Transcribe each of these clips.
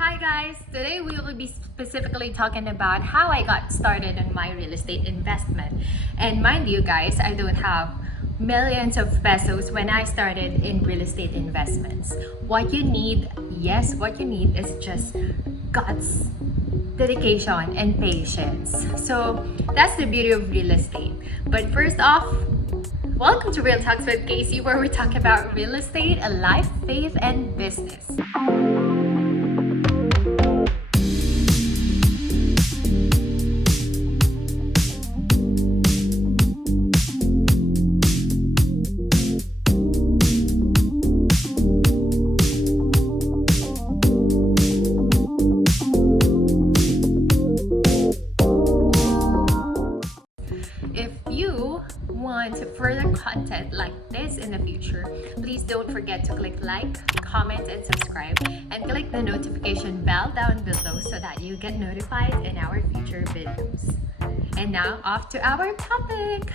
Hi guys! Today we will be specifically talking about how I got started on my real estate investment. And mind you guys, I don't have millions of pesos when I started in real estate investments. What you need, yes, what you need is just guts, dedication, and patience. So that's the beauty of real estate. But first off, welcome to Real Talks with Casey, where we talk about real estate, life, faith, and business. If you want further content like this in the future, please don't forget to click like, comment, and subscribe, and click the notification bell down below so that you get notified in our future videos. And now off to our topic.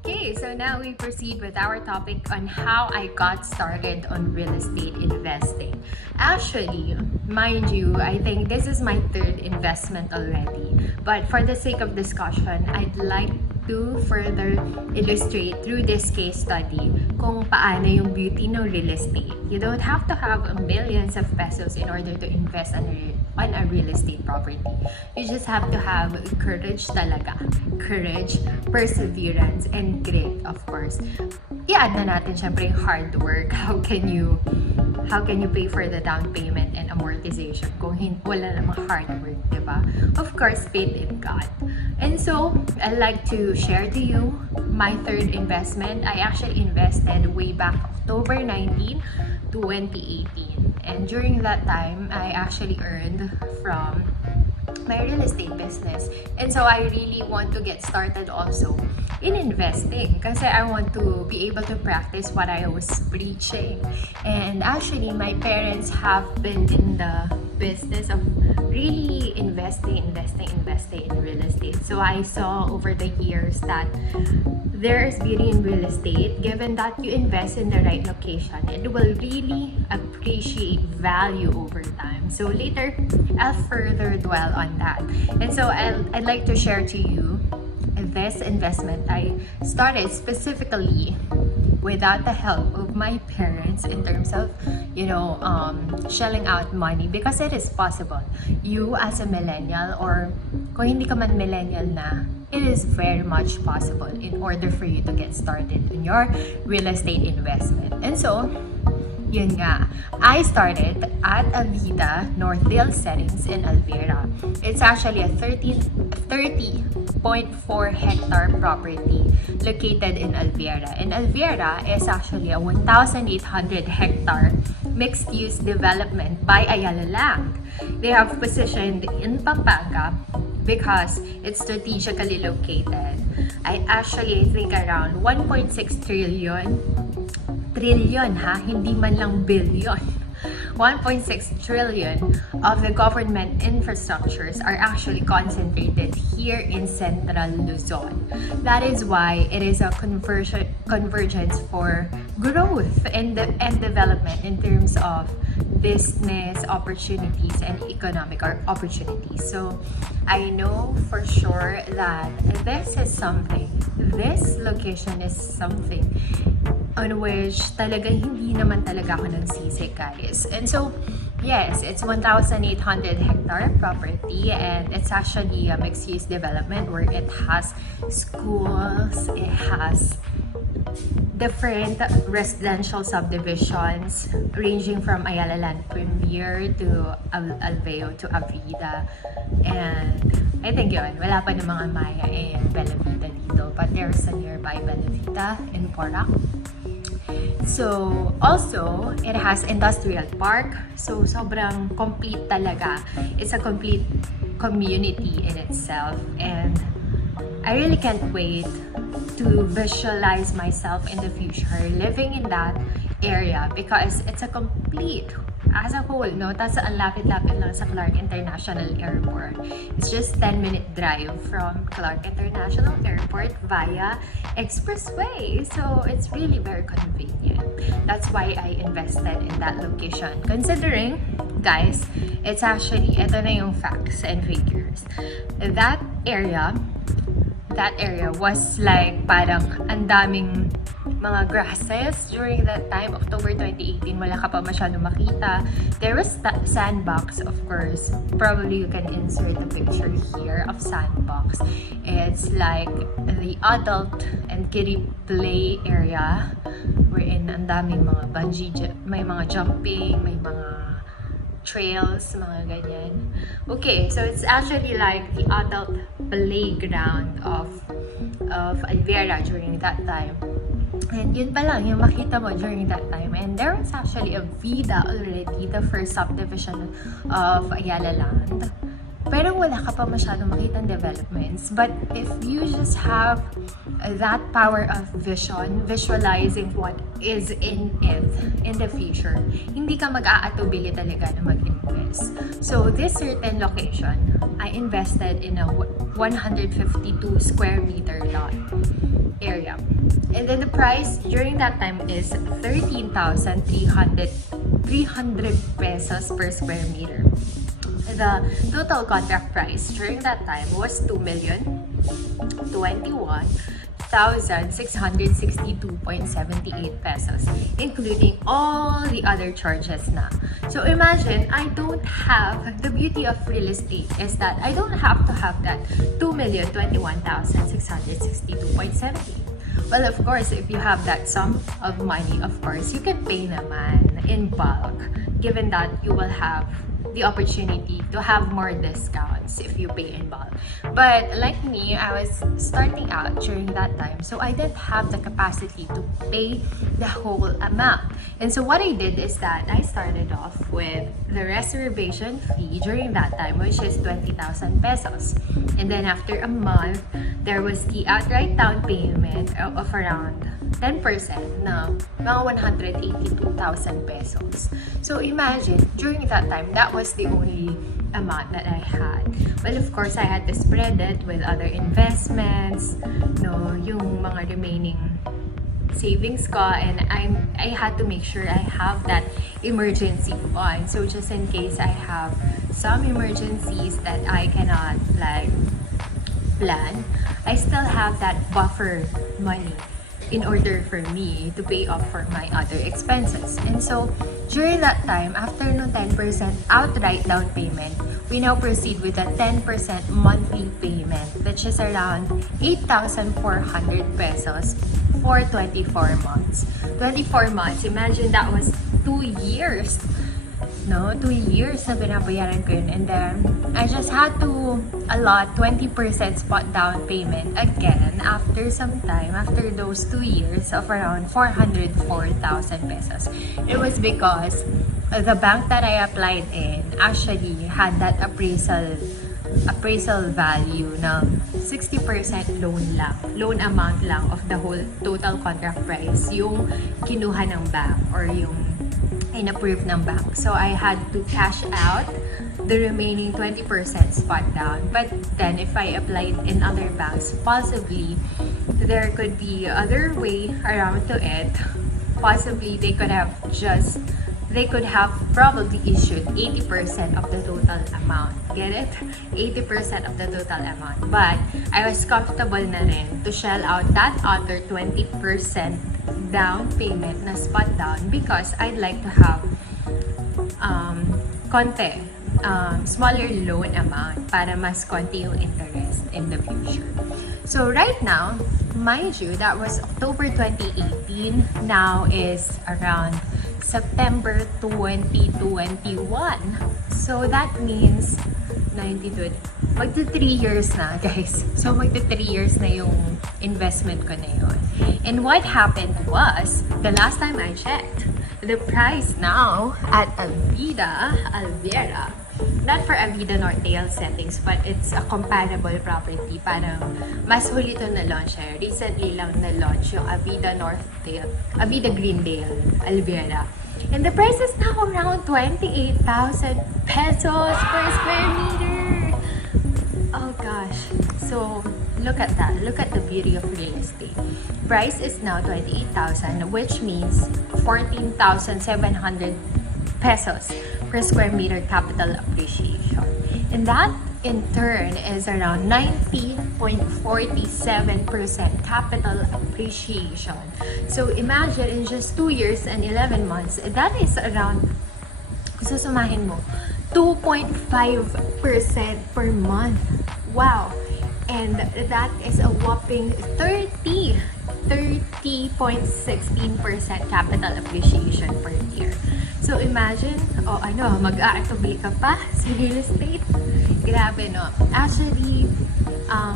Okay, so now we proceed with our topic on how I got started on real estate investing. Actually, mind you, I think this is my third investment already. But for the sake of discussion, I'd like to further illustrate through this case study kung paano yung beauty ng real estate. You don't have to have millions of pesos in order to invest on a real estate property. You just have to have courage talaga. Courage, perseverance, and grit, of course. I-add na natin syempre yung hard work. How can you pay for the down payment and amortization kung wala namang hard work, diba? Of course, faith in God. And so, I'd like to share to you my third investment. I actually invested way back October 19, 2018. And during that time, I actually earned from my real estate business. And so I really want to get started also in investing kasi I want to be able to practice what I was preaching. And actually, my parents have been in the business of really investing in real estate. So I saw over the years that there is beauty in real estate. Given that you invest in the right location, it will really appreciate value over time. So later, I'll further dwell on that. And so I'd like to share to you this investment I started specifically without the help of my parents in terms of, shelling out money, because it is possible. You as a millennial, or kung hindi ka man millennial na, it is very much possible in order for you to get started in your real estate investment. And so, yun nga, I started at Avida Northdale Settings in Alvera. It's actually a 30.4 hectare property located in Alvera. And Alvera is actually a 1,800 hectare mixed-use development by Ayala Land. They have positioned in Pampanga because it's strategically located. I think around 1.6 trillion hindi man lang billion. 1.6 trillion of the government infrastructures are actually concentrated here in Central Luzon. That is why it is a convergence for growth and development in terms of business opportunities and economic opportunities. So I know for sure that this location is something on which talagang hindi naman talaga ako nagsisi, guys. And so, yes, it's 1,800 hectare property, and it's actually a mixed-use development where it has schools, it has different residential subdivisions ranging from Ayala Land Premier to Alveo to Avida. And I think yun, wala pa namang Amaya and Bella Vita dito, but there's a nearby Bella Vita in Porac. So, also, it has industrial park. So, sobrang complete talaga. It's a complete community in itself. And I really can't wait to visualize myself in the future living in that area because it's a complete as a whole, no? Tapos ang lapit-lapit lang sa Clark International Airport. It's just 10-minute drive from Clark International Airport via expressway. So it's really very convenient. That's why I invested in that location. Considering, guys, it's actually, ito na yung facts and figures. That area was like parang ang daming mga grasses during that time, October 2018. Wala ka pa masyado makita. There was sandbox, of course. Probably you can insert a picture here of sandbox. It's like the adult and kiddie play area wherein ang daming mga may mga jumping, may mga trails, mga ganyan. Okay, so it's actually like the adult playground of Alvera during that time. And yun pa lang yung makita mo during that time. And there was actually a Vida already, the first subdivision of Ayala Land. Pero wala ka pa masyadong makitang developments. But if you just have that power of vision, visualizing what is in it in the future, hindi ka mag-aatubili talaga na mag-invest. So this certain location, I invested in a 152 square meter lot area. And then the price during that time is 13,300 pesos per square meter. The total contract price during that time was 2,021,662.78 pesos, including all the other charges na. So imagine, I don't have, the beauty of real estate is that I don't have to have that 2,021,662.78. Well, of course, if you have that sum of money, of course, you can pay naman in bulk, given that you will have the opportunity to have more discounts if you pay in bulk. But like me, I was starting out during that time, so I didn't have the capacity to pay the whole amount. And so what I did is that I started off with the reservation fee during that time, which is 20,000 pesos. And then after a month, there was the outright down payment of around 10% na mga 182,000 pesos. So imagine, during that time, that was the only amount that I had. Well, of course, I had to spread it with other investments, no, yung mga remaining savings ko, and I had to make sure I have that emergency fund. So just in case I have some emergencies that I cannot like plan, I still have that buffer money in order for me to pay off for my other expenses. And so, during that time, after no 10% outright down payment, we now proceed with a 10% monthly payment, which is around 8,400 pesos for 24 months. 24 months, imagine that was 2 years. No, 2 years na binabayaran ko yun. And then, I just had to allot 20% spot down payment again after some time, after those 2 years of around 404,000 pesos. It was because the bank that I applied in actually had that appraisal value na 60% loan amount lang of the whole total contract price yung kinuha ng bank or yung in-approve ng bank. So I had to cash out the remaining 20% spot down. But then if I applied in other banks, possibly there could be other way around to it. Possibly they could have probably issued 80% of the total amount. Get it? 80% of the total amount. But I was comfortable na rin to shell out that other 20% down payment na spot down because I'd like to have smaller loan amount para mas konti yung interest in the future. So right now, mind you, that was October 2018. Now is around September 2021. So that means 92. Magta 3 years na, guys. So magta 3 years na yung investment ko na yun. And what happened was, the last time I checked, the price now at Alvera not for Avida Northdale settings, but it's a comparable property. Parang mas huli ito na-launch eh. Recently lang na-launch yung Avida Northdale, Avida Greendale, Alvera. And the price is now around 28,000 pesos per square meter. Oh gosh. So, look at that. Look at the beauty of real estate. Price is now 28,000, which means 14,700 pesos per square meter capital appreciation. And that in turn is around 90.47% capital appreciation. So imagine in just 2 years and 11 months, that is around, susumahin mo, 2.5% per month. Wow! And that is a whopping 30.16% capital appreciation per year. So imagine, mag-aatubli ka pa sa real estate. Grabe, no? Actually,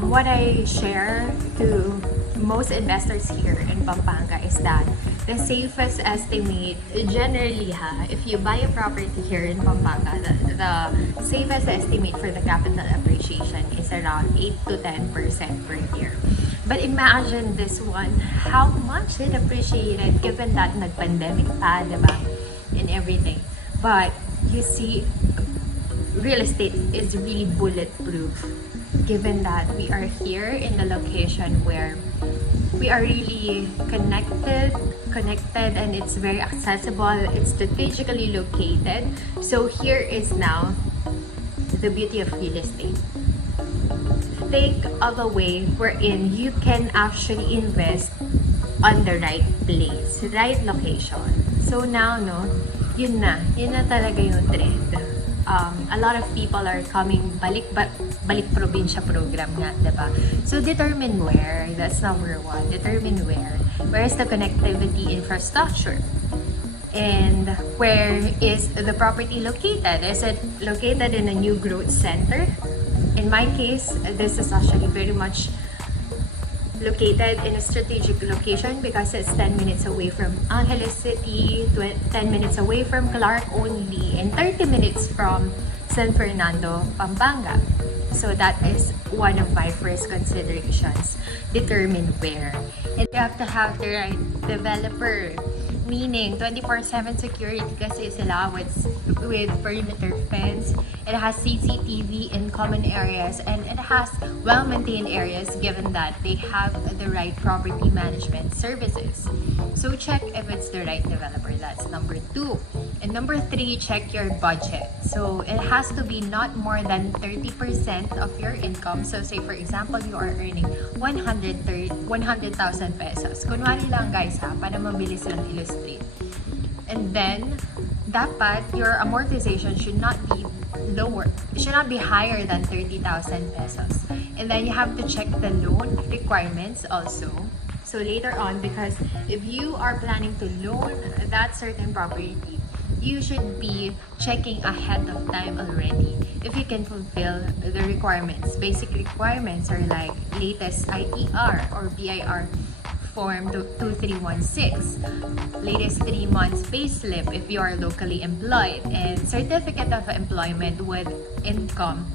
what I share to most investors here in Pampanga is that the safest estimate, generally if you buy a property here in Pampanga, the safest estimate for the capital appreciation is around 8 to 10% per year. But imagine this one, how much it appreciated given that nag-pandemic pa, diba? And everything. But you see, real estate is really bulletproof given that we are here in the location where we are really connected and it's very accessible, it's strategically located. So here is now the beauty of real estate. Think of a way wherein you can actually invest on the right place, right location. So now, no, yun na talaga yung trend. A lot of people are coming balik probinsya program nga, diba? So determine where, that's number one. Determine where is the connectivity infrastructure, and where is the property located? Is it located in a new growth center? In my case, this is actually very much located in a strategic location because it's 10 minutes away from Angeles City, 10 minutes away from Clark only, and 30 minutes from San Fernando, Pampanga. So that is one of my first considerations. Determine where. And you have to have the right developer. Meaning 24/7 security kasi sila with perimeter fence. It has CCTV in common areas, and it has well-maintained areas given that they have the right property management services. So check if it's the right developer. That's number 2. And number 3, check your budget. So it has to be not more than 30% of your income. So say for example, you are earning 100,000 pesos. Kunwari lang guys para mabilis lang illustrate. And then, dapat your amortization should not be lower. It should not be higher than 30,000 pesos. And then you have to check the loan requirements also. So later on, because if you are planning to loan that certain property, you should be checking ahead of time already if you can fulfill the requirements. Basic requirements are like latest IER or BIR Form 2316, latest 3 months payslip if you are locally employed, and certificate of employment with income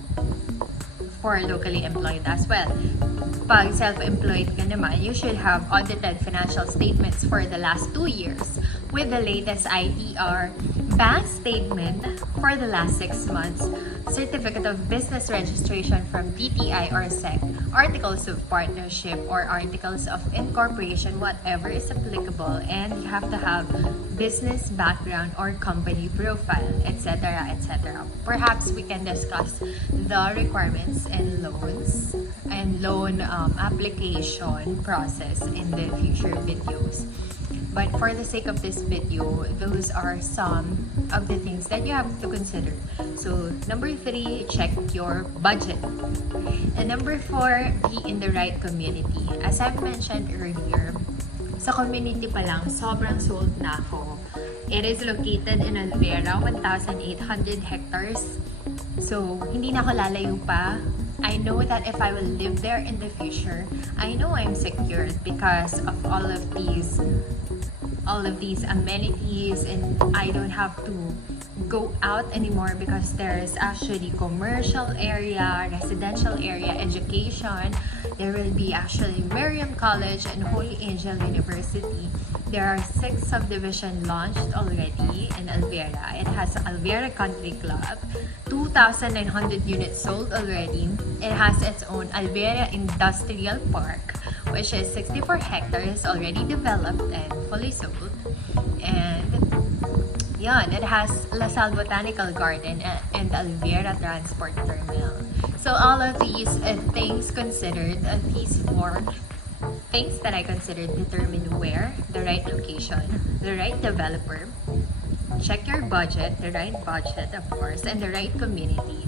for locally employed as well. Pag self-employed ka naman, you should have audited financial statements for the last 2 years with the latest IER, bank statement for the last 6 months, certificate of business registration from DTI or SEC, articles of partnership or articles of incorporation, whatever is applicable, and you have to have business background or company profile, etc., etc. Perhaps we can discuss the requirements and loans and loan application process in the future videos. But for the sake of this video, those are some of the things that you have to consider. So, number 3, check your budget. And number 4, be in the right community. As I've mentioned earlier, sa community pa lang, sobrang sold na ako. It is located in Alvera, 1,800 hectares. So, hindi na ako lalayo pa. I know that if I will live there in the future, I know I'm secured because of all of these amenities, and I don't have to go out anymore because there's actually commercial area, residential area, education. There will be actually Miriam College and Holy Angel University. There are 6 subdivisions launched already in Alvera. It has Alvera Country Club, 2,900 units sold already. It has its own Alvera Industrial Park, which is 64 hectares already developed and fully sold. And yan, it has La Salle Botanical Garden and Alvera Transport Terminal. So all of these things considered, these 4 things that I considered determine where, the right location, the right developer, check your budget, the right budget of course, and the right community.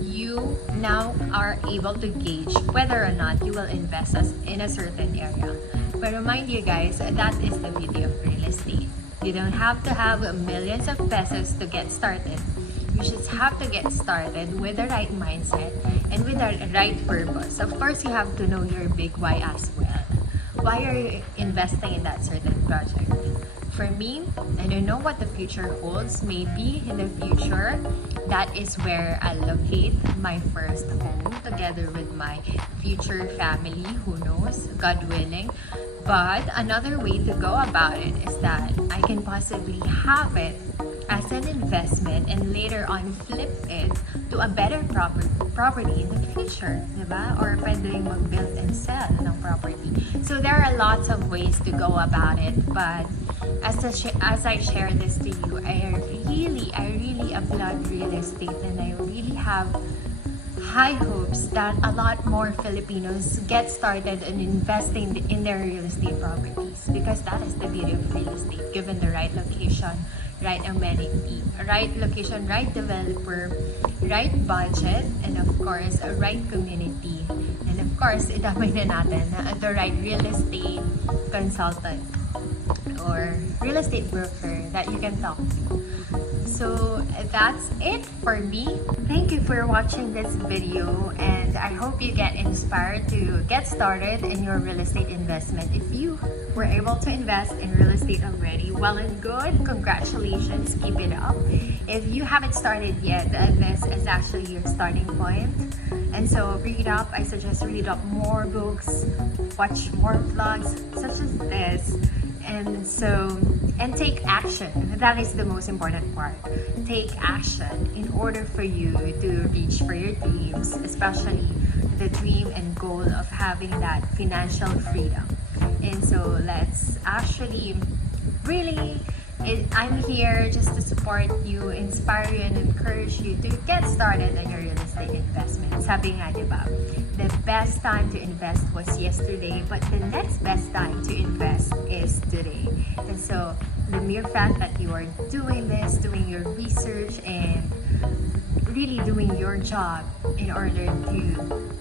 You now are able to gauge whether or not you will invest in a certain area. But remind you guys, that is the beauty of real estate. You don't have to have millions of pesos to get started. You just have to get started with the right mindset and with the right purpose. Of course, you have to know your big why as well. Why are you investing in that certain project? For me, I don't know what the future holds. Maybe in the future, that is where I'll locate my first home together with my future family. Who knows? God willing. But another way to go about it is that I can possibly have it as an investment and later on flip it to a better property in the future, diba? Or pwedeng mag-build and sell ng property. So there are lots of ways to go about it, but as I share this to you, I really applaud real estate, and I really have high hopes that a lot more Filipinos get started in investing in their real estate properties, because that is the beauty of real estate. Given the right location, right amenity, right location, right developer, right budget, and of course, a right community. And of course, idamay na natin the right real estate consultant or real estate broker that you can talk to. So that's it for me. Thank you for watching this video, and I hope you get inspired to get started in your real estate investment. If you were able to invest in real estate already, well and good, congratulations, keep it up. If you haven't started yet, this is actually your starting point. And so read up, I suggest read up more books, watch more vlogs such as this. And take action. That is the most important part. Take action in order for you to reach for your dreams, especially the dream and goal of having that financial freedom. And so let's actually I'm here just to support you, inspire you, and encourage you to get started on your real estate investment. Sabi nga, diba? The best time to invest was yesterday, but the next best time to invest is today. And so the mere fact that you are doing this, doing your research, and really doing your job in order to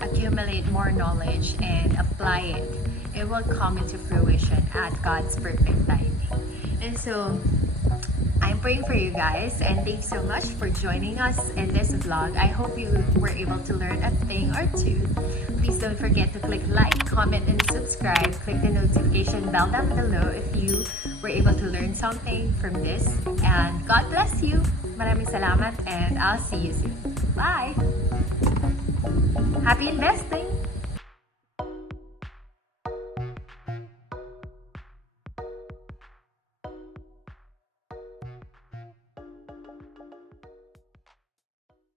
accumulate more knowledge and apply it, it will come into fruition at God's perfect timing. And so I'm praying for you guys, and thanks so much for joining us in this vlog. I hope you were able to learn a thing or two. Please don't forget to click like, comment, and subscribe. Click the notification bell down below if you were able to learn something from this. And God bless you. Maraming salamat, and I'll see you soon. Bye! Happy investing!